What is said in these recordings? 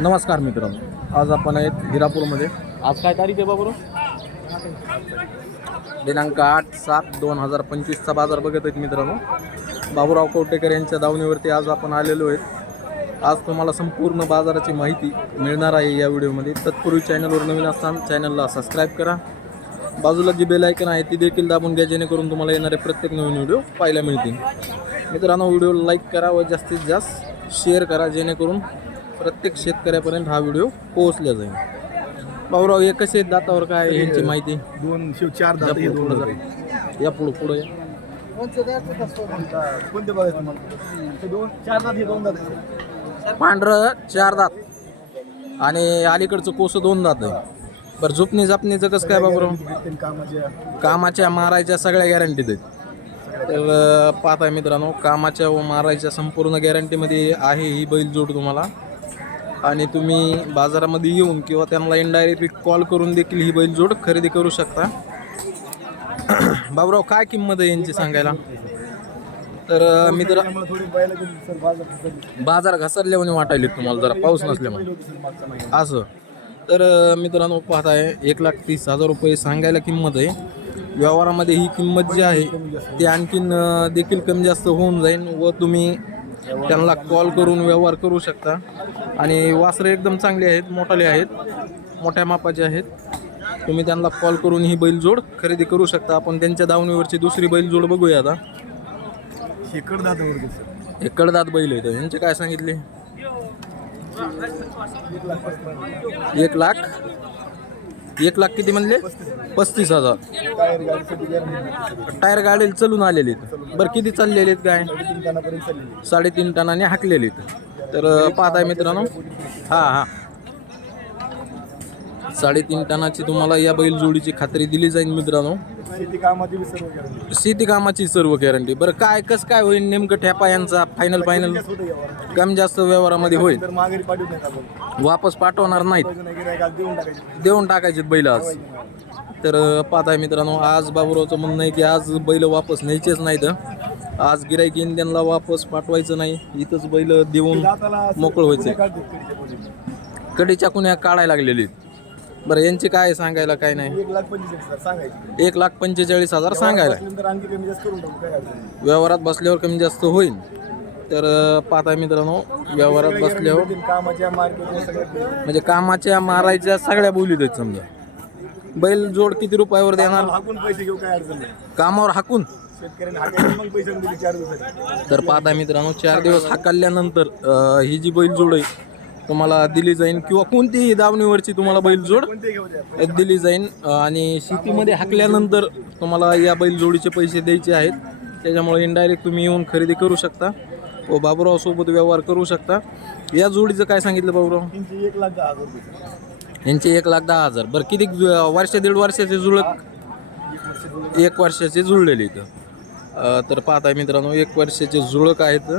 नमस्कार मित्रांनो. आज आपण आहेत हिरापूरमध्ये. आज काय तारीख आहे बाबरो दिनांक आठ सात दोन हजार पंचवीसचा बाजार बघत आहेत मित्रांनो. बाबूराव कवटेकर यांच्या दावणीवरती आज आपण आलेलो आहेत आज तुम्हाला संपूर्ण बाजाराची माहिती मिळणार आहे या व्हिडिओमध्ये. तत्पूर्वी चॅनलवर नवीन असताना चॅनलला सबस्क्राईब करा. बाजूला जी बेल आयकन आहे ती देखील दाबून घ्या जेणेकरून तुम्हाला येणारे प्रत्येक नवीन व्हिडिओ पाहायला मिळतील. मित्रांनो व्हिडिओ लाईक करा व जास्तीत जास्त शेअर करा जेणेकरून प्रत्येक शेतकऱ्यापर्यंत हा व्हिडिओ पोहोचला जाईल. भाऊराव हे कसे दातावर काय ह्यांची माहिती? दोन शिव चार दात हे दोन दात जा. या पुढं पुढं या. कोणते बघायचं तुम्हाला? ते दोन चार दात हे दोन दात. पांढरं चार दात. आणि अलीकडचं कोसं दोन दात आहे. बरं झुपणी झापणीचं कसं काय बाबूराव तीन कामाच्या. कामाच्या मारायच्या सगळ्या गॅरंटीत आहेत तर अं, पाहताय मित्रांनो कामाच्या व मारायच्या संपूर्ण गॅरंटीमध्ये आहे ही बैलजोड तुम्हाला. आणि तुम्ही बाजारामध्ये येऊन किंवा त्यांना इनडायरेक्टली कॉल करून देखील ही बैलजोड खरेदी करू शकता. बाबराव काय किंमत आहे यांची सांगायला? तर मित्र बाजार घसरल्यामुळे वाटायले तुम्हाला जरा पाऊस नसल्यामुळे असं. तर मित्रांनो पाहताय एक लाख तीस हजार रुपये सांगायला किंमत आहे. व्यवहारामध्ये ही किंमत जी आहे ती आणखीन देखील कमी जास्त होऊन जाईल व तुम्ही त्यांना कॉल करून व्यवहार करू शकता. आणि वासरे एकदम चांगले आहेत मोठाले आहेत मोठ्या मापाचे आहेत. तुम्ही त्यांना कॉल करून ही बैलजोड खरेदी करू शकता. आपण त्यांच्या दावणीवरची दुसरी बैलजोड बघूया आता. हे कडदात बैल आहेत. यांचे काय सांगितले? एक लाख. एक लाख किती म्हणले? पस्तीस हजार. टायर गाडीसाठी गॅरंटी टायर चलून आलेली आहेत. बरं किती चाललेले आहेत काय तीन चाललेली साडेतीन टनाने हाकलेली आहेत. तर पाहताय मित्रांनो. हां हां. साडेतीन टनाची तुम्हाला या बैल जोडीची खात्री दिली जाईल मित्रांनो. शेती कामाची बी सर्व गॅरंटी शेती कामाची सर्व गॅरंटी बरं काय कसं काय होईल नेमकं ठेपा यांचा? फायनल फायनल होतं यावर कमी जास्त व्यवहारामध्ये होईल. तर माघारी पाठवत नाही आपण वापस पाठवणार नाहीत. पैसे नाही गिरायकाला देऊन टाकायचे देऊन टाकायचे बैल आज. तर पाहताय मित्रांनो आज बाबूरावचं म्हणणं आहे की आज बैल वापस न्यायचेच नाहीत. आज गिराईक त्यांना वापस पाठवायचं नाही. इथंच बैल देऊन दाताला मोकळं व्हायचं काढतात कडीच्या पोटी. कडीच्या कुण्या काढायला लागलेली आहेत. बरं यांचे काय सांगायला? काय नाही? एक लाख पंचवीस हजार सांगायचे. एक लाख पंचेचाळीस हजार सांगायला. नंतर आणखी कमी जास्त करून टाकू काय अडचण नाही. व्यवहारात बसल्यावर कमी जास्त होईल. तर अं, पाहताय मित्रांनो व्यवहारात बसल्यावर कामाच्या मार्केटच्या म्हणजे कामाच्या मारायच्या सगळ्या बोलीत आहेत समजा. बैल जोड किती रुपयावर देणार? हाकून पैसे घेऊ काय अडचण नाही. कामावर हाकून? शेतकऱ्यांनी हाकायचे मग पैसे दिले चार दिवसाचे तर पाहता मित्रांनो चार दिवस हाकलल्यानंतर अं, ही जी बैलजोड आहे तुम्हाला दिली जाईल किंवा कोणतीही दावणीवरची तुम्हाला बैलजोड दिली जाईल आणि शेतीमध्ये हाकल्यानंतर तुम्हाला या बैलजोडीचे पैसे द्यायचे आहेत. त्याच्यामुळे इनडायरेक्ट तुम्ही येऊन खरेदी करू शकता व बाबूराव सोबत व्यवहार करू शकता. या जोडीचं काय सांगितलं बाबूराव? एक लाख दहा हजार यांचे एक लाख दहा हजार. बरं किती वर्ष दीड वर्षाचे जुळक एक वर्षाचे जुळलेले इथं. तर पाहताय मित्रांनो एक वर्षाचे जुळक आहेत.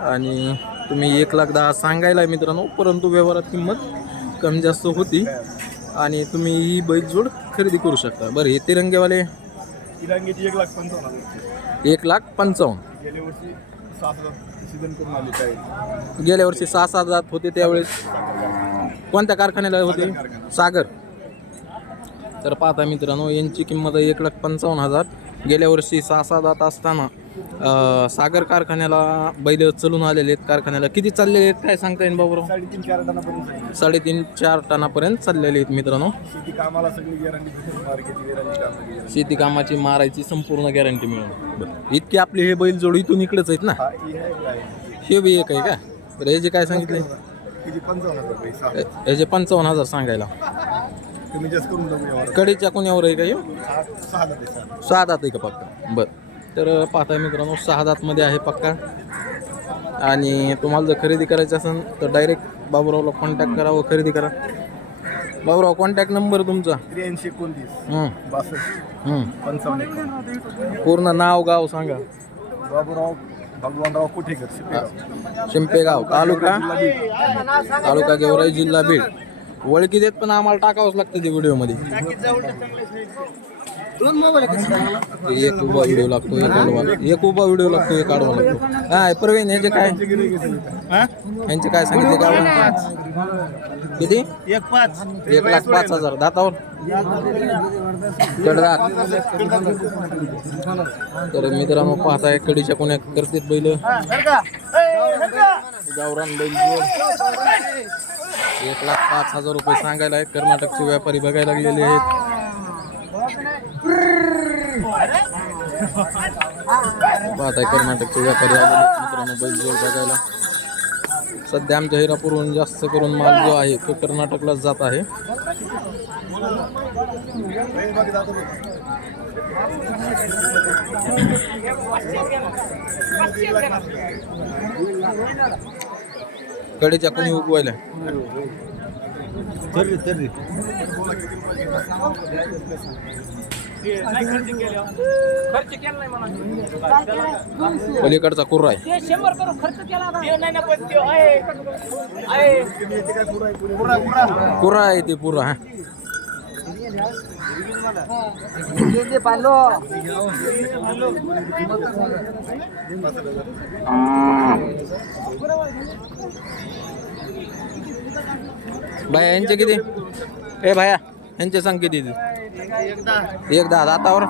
आणि तुम्ही एक लाख दहा सांगायला आहे मित्रांनो परंतु व्यवहारात किंमत कमी जास्त होती. आणि तुम्ही ही बैलजोड खरेदी करू शकता. बरं हे तिरंगेवाले? तिरंगीची एक लाख पंचावन्न एक लाख पंचावन्न. गेल्या वर्षी सात काय? गेल्या वर्षी सहा सात जात होते त्यावेळेस. कोणत्या कारखान्याला होते? सागर तर पाहता मित्रांनो यांची किंमत आहे एक लाख पंचावन्न हजार. गेल्या वर्षी सहा सहा जात असताना सागर कारखान्याला बैल चलून आलेले आहेत. कारखान्याला किती चाललेले आहेत काय सांगता येईल बाबूराव? साडेतीन चार टनापर्यंत साडेतीन चार टनापर्यंत चाललेले आहेत मित्रांनो. शेती कामाला सगळी गॅरंटी कामाची guarantee. शेती कामाची मारायची संपूर्ण गॅरंटी मिळून. इतकी आपली हे बैल जोड इथून इकडेच आहेत ना? हा ही आहे काय हे बी एक आहे का? बरं हे जे काय सांगितले किती पंचावन्न हजार रुपये सहा याचे पंचावन्न हजार सांगायला. कमी जास्त करून टाकू यावर कडीच्या कोण्यावर आहे का? सहा सहा हजार आहे, सहा का पक्का बरं. तर पाहताय मित्रांनो सहा दातमध्ये आहे पक्का. आणि तुम्हाला जर खरेदी करायचं असेल तर डायरेक्ट बाबूरावला कॉन्टॅक्ट करा व खरेदी करा. बाबूराव कॉन्टॅक्ट नंबर तुमचा? त्र्याऐंशी एकोणतीस. बासष्ट. पंचावन्न पूर्ण नाव गाव सांगा. बाबूराव भगवानराव कुठेकर शिपेगाव तालुका. तालुका गेवराई जिल्हा बीड. ओळखी देत पण आम्हाला टाकावंच लागतं ते व्हिडिओमध्ये. दोन मोबाईल एक उभा व्हिडिओ लागतो एक आडवा एक उभा व्हिडिओ लागतो एक आडवा लागतो. हा प्रवीण यांचे काय? यांचे काय सांगितले काय किती? एक पाच. एक लाख पाच हजार. दातावर? कडदात तर मित्रांनो पाहताय कडीच्या कोण्या करतेत बैल? गावरान बैल एक लाख पाच हजार रुपये सांगायला आहेत. कर्नाटकचे व्यापारी बघायला लागलेले आहेत. पाहताय कर्नाटकचे व्यापारी मित्रांनो बैल जोड बघायला. सध्या आमच्या हिरापूरहून जास्त करून माल जो आहे तो कर्नाटकलाच जात आहे. कडेच्या कोणी उगवायला तर्री तर्री पलीकडचा कुर्रा आहे ते शंभर करून खर्च केला ना. ते नाही ना पण ते आहे. आहे. कुर्रा आहे ते पुरा हा भाया यांचे किती? ए भाया यांचे सांग किती एकदा. एक दहा दातावर